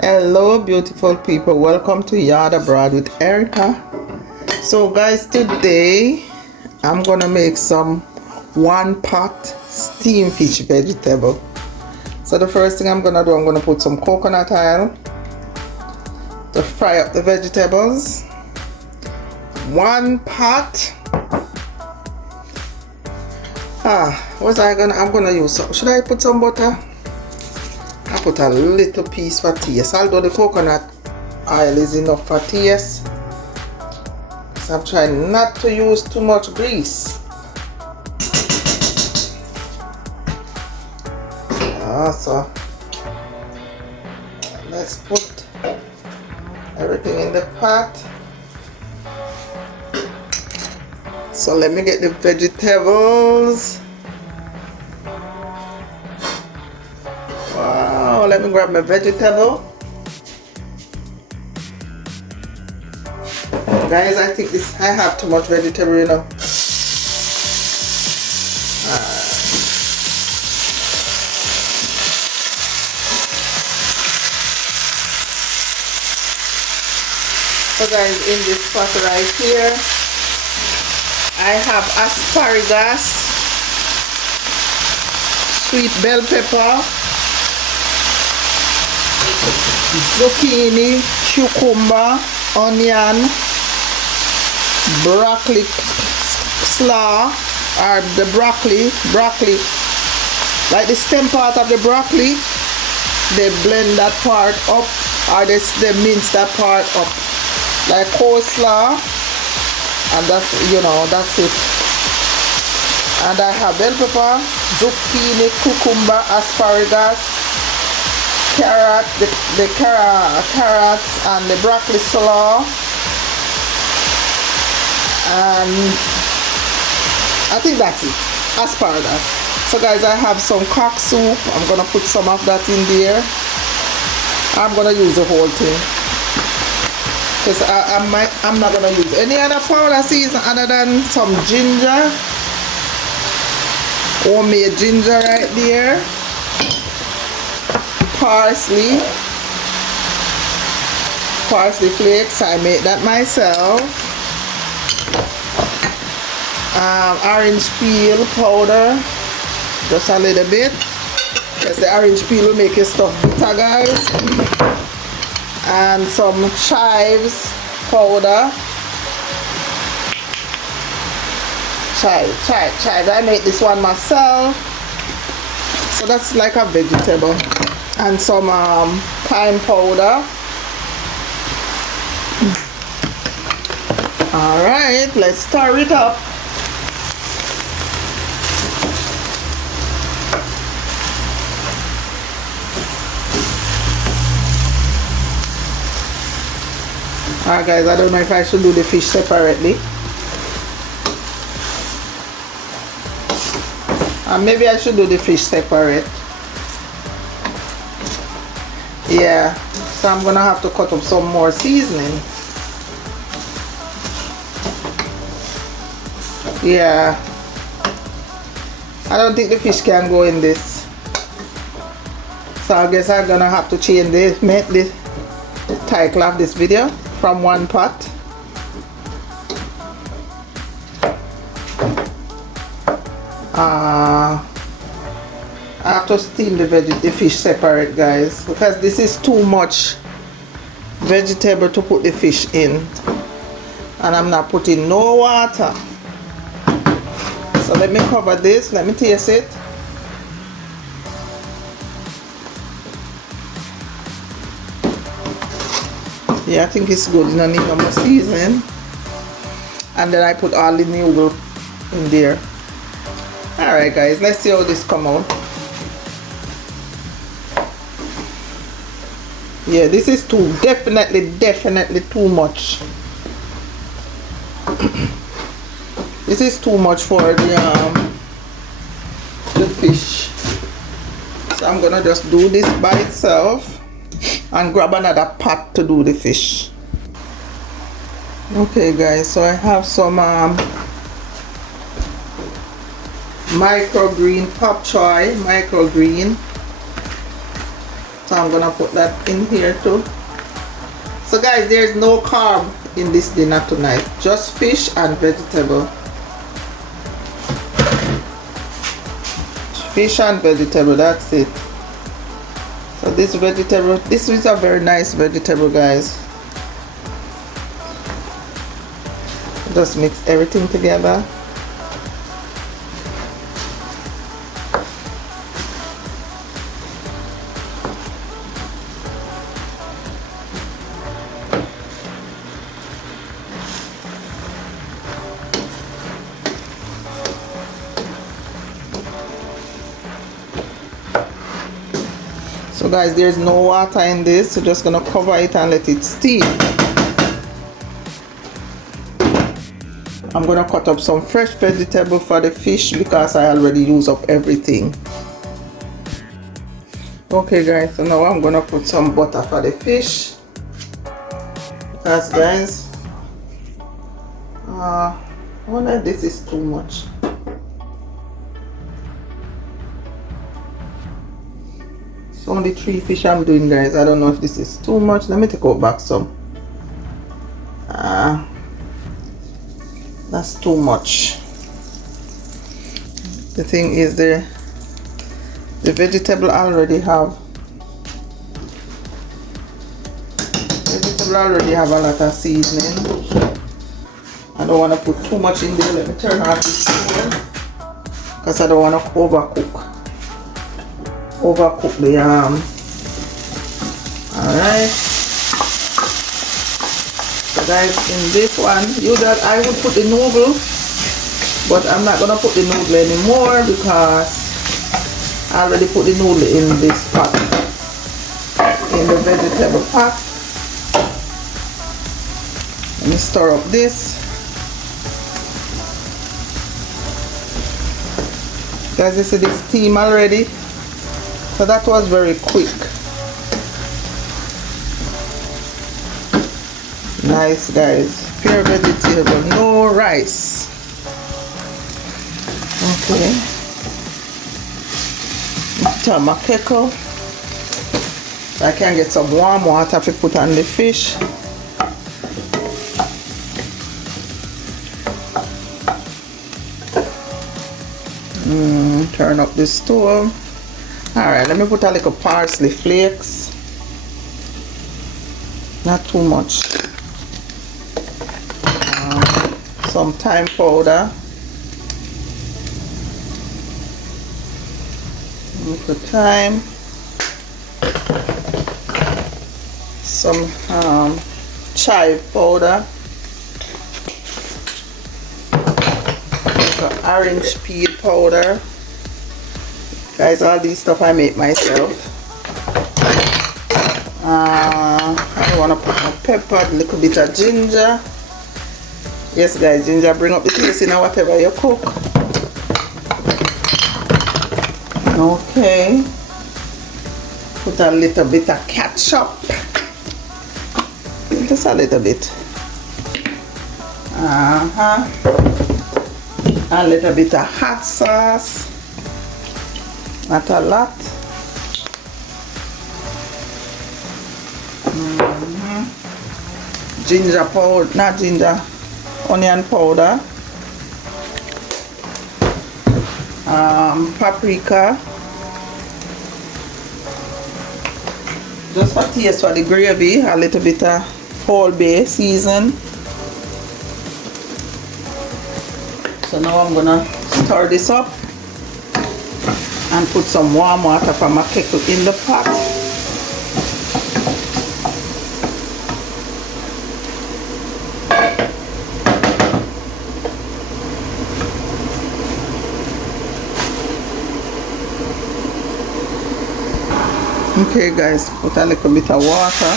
Hello beautiful people, welcome to Yard Abroad with Erica. So guys, today I'm gonna make some one pot steamed fish vegetable. So the first thing I'm gonna do, I'm gonna put some coconut oil to fry up the vegetables. One pot. I'm gonna use some. Should I put some butter? I put a little piece for taste, although the coconut oil is enough for taste. So I'm trying not to use too much grease. So let's put everything in the pot. So let me get the vegetables. Wow, let me grab my vegetable. Guys, I think I have too much vegetable, you know. So guys, in this pot right here, I have asparagus, sweet bell pepper, zucchini, cucumber, onion, broccoli slaw, or the broccoli, like the stem part of the broccoli, they blend that part up, or they mince that part up, like coleslaw. And that's, that's it. And I have bell pepper, zucchini, cucumber, asparagus, carrot, the carrots, and the broccoli slaw. And I think that's it. Asparagus. So guys, I have some cock soup. I'm gonna put some of that in there. I'm gonna use the whole thing, because I'm not gonna use any other powder season other than some ginger, homemade ginger right there, parsley flakes, I made that myself, orange peel powder, just a little bit, because the orange peel will make your stuff bitter, guys. And some chives powder. Chives. I made this one myself. So that's like a vegetable. And some thyme powder. Alright, let's stir it up. Alright guys, I don't know if I should do the fish separately. Maybe I should do the fish separate. Yeah, so I'm gonna have to cut up some more seasoning. Yeah, I don't think the fish can go in this. So I guess I'm gonna have to change the title of this video from one pot. I have to steam the fish separate, guys, because this is too much vegetable to put the fish in, and I'm not putting no water. So let me cover this, let me taste it. Yeah, I think it's good. No need no more seasoning. And then I put all the noodle in there. Alright guys, let's see how this come out. Yeah, this is definitely too much. This is too much for the fish. So I'm gonna just do this by itself and grab another pot to do the fish. Okay guys, so I have some microgreen, pop choy microgreen. So I'm gonna put that in here too. So guys, there's no carb in this dinner tonight, just fish and vegetable. Fish and vegetable, that's it. So this vegetable, this is a very nice vegetable, guys. Just mix everything together. So guys, there's no water in this, so just gonna cover it and let it steam. I'm gonna cut up some fresh vegetable for the fish because I already use up everything. Okay guys, so now I'm gonna put some butter for the fish. Because guys, one of this is too much. It's only 3 fish I'm doing, guys. I don't know if this is too much. Let me take out back some. That's too much. The thing is, the vegetable already have a lot of seasoning. I don't want to put too much in there. Let me turn off this stove because I don't want to overcook the yam. Alright, so guys, in this one, I would put the noodle, but I'm not gonna put the noodle anymore because I already put the noodle in this pot, in the vegetable pot. Let me stir up this. Guys, you see this steam already? So that was very quick. Nice, guys. Pure vegetable, no rice. Okay. Put my kettle. I can get some warm water to put on the fish. Turn up the stove. Alright, let me put a little parsley flakes. Not too much. Some thyme powder. Little thyme. Some chive powder. Little orange peel powder. Guys, all these stuff I make myself. I want to put my pepper, a little bit of ginger. Yes guys, ginger bring up the taste in whatever you cook. Okay. Put a little bit of ketchup. Just a little bit. A little bit of hot sauce. Not a lot. Ginger powder, not ginger, onion powder. Paprika. Just for taste for the gravy, a little bit of whole bay season. So now I'm gonna stir this up and put some warm water from my kettle in the pot. Okay guys, put a little bit of water.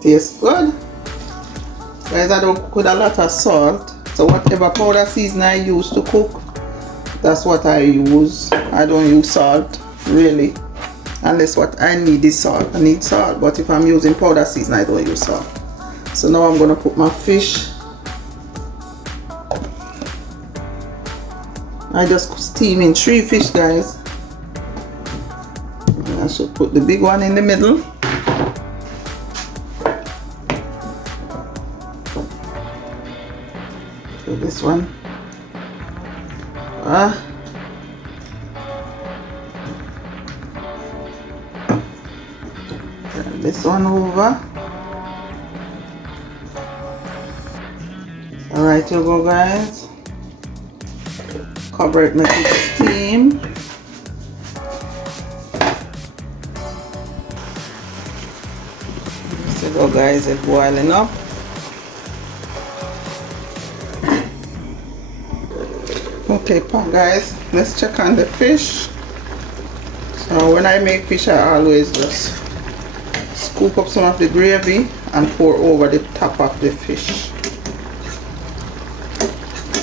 Tastes good. Guys, I don't cook with a lot of salt, so whatever powder season I use to cook, that's what I use. I don't use salt really. unless what I need is salt. I need salt, but if I'm using powder season, I don't use salt. So now I'm gonna put my fish. I just steaming 3 fish, guys. I should put the big one in the middle. So this one. Turn this one over. Alright, you go, guys. Cover it, make it steam. So go, guys, it's boiling up. Okay, guys, let's check on the fish. So when I make fish, I always just scoop up some of the gravy and pour over the top of the fish.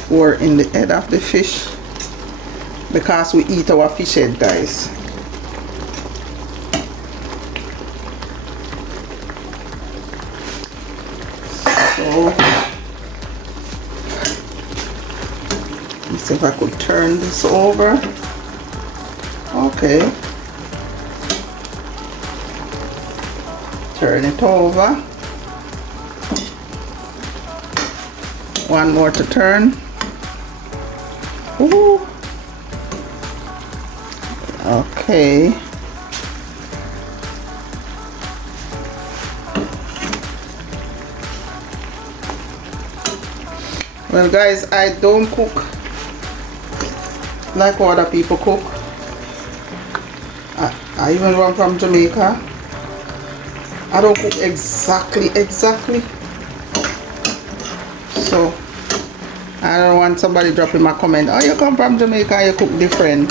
Pour in the head of the fish, because we eat our fish head, guys. So let's see if I could turn this over. Okay, turn it over. One more to turn. Ooh. Okay. Well, guys, I don't cook like other people cook. I even run from Jamaica. I don't cook exactly. So I don't want somebody dropping my comment, oh, you come from Jamaica, you cook different.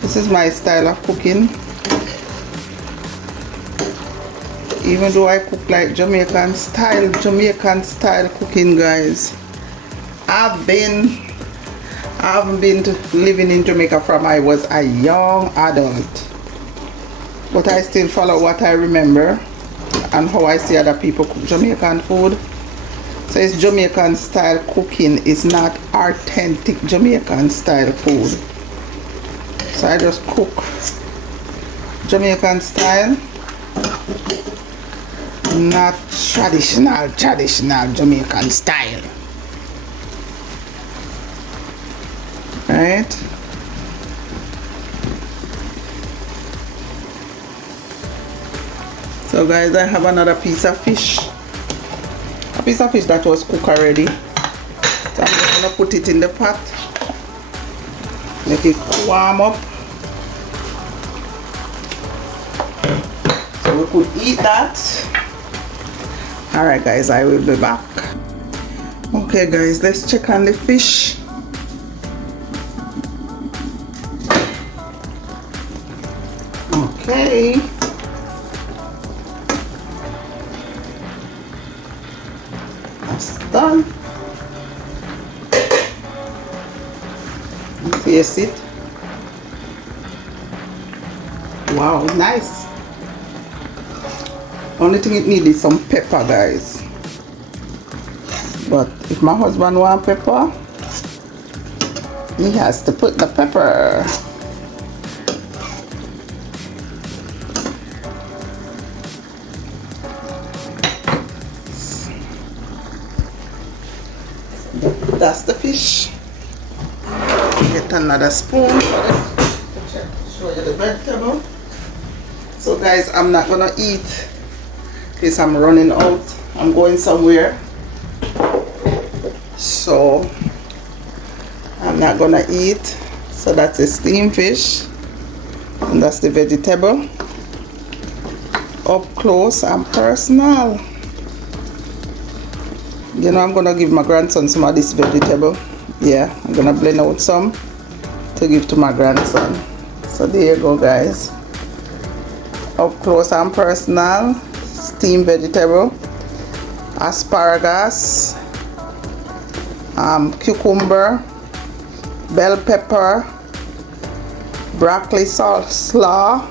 This is my style of cooking. Even though I cook like Jamaican style cooking, guys. I've been living in Jamaica from I was a young adult. But I still follow what I remember and how I see other people cook Jamaican food. So it's Jamaican style cooking, is not authentic Jamaican style food. So I just cook Jamaican style, not traditional Jamaican style. Right? So guys, I have another piece of fish. A piece of fish that was cooked already. So I'm just gonna put it in the pot. Make it warm up. So we could eat that. Alright guys, I will be back. Okay guys, let's check on the fish. Okay. That's done. Taste it. Wow, nice. Only thing it needs is some pepper, guys. But if my husband wants pepper, he has to put the pepper. That's the fish. Get another spoon for it. Show you the vegetable. So guys, I'm not gonna eat because I'm running out. I'm going somewhere. So I'm not gonna eat. So that's the steamed fish. And that's the vegetable. Up close and personal. You know, I'm gonna give my grandson some of this vegetable. Yeah, I'm gonna blend out some to give to my grandson. So there you go, guys. Up close and personal, steamed vegetable, asparagus, cucumber, bell pepper, broccoli, salt, slaw,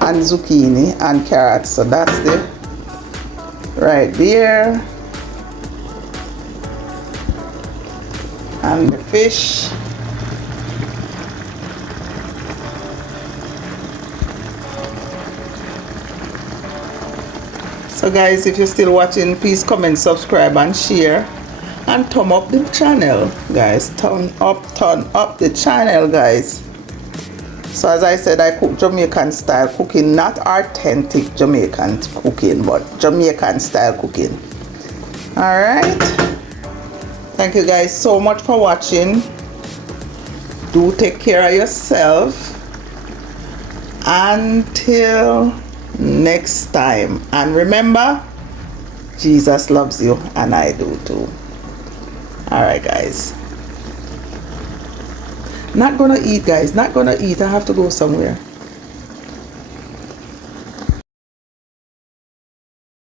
and zucchini and carrots. So that's the right there. And the fish. So guys, if you're still watching, please comment, subscribe and share, and thumb up the channel, guys. Turn up the channel, guys. So as I said, I cook Jamaican style cooking, not authentic Jamaican cooking, but Jamaican style cooking. All right, thank you guys so much for watching. Do take care of yourself until next time, and remember, Jesus loves you and I do too. All right guys, not gonna eat, guys, not gonna eat. I have to go somewhere.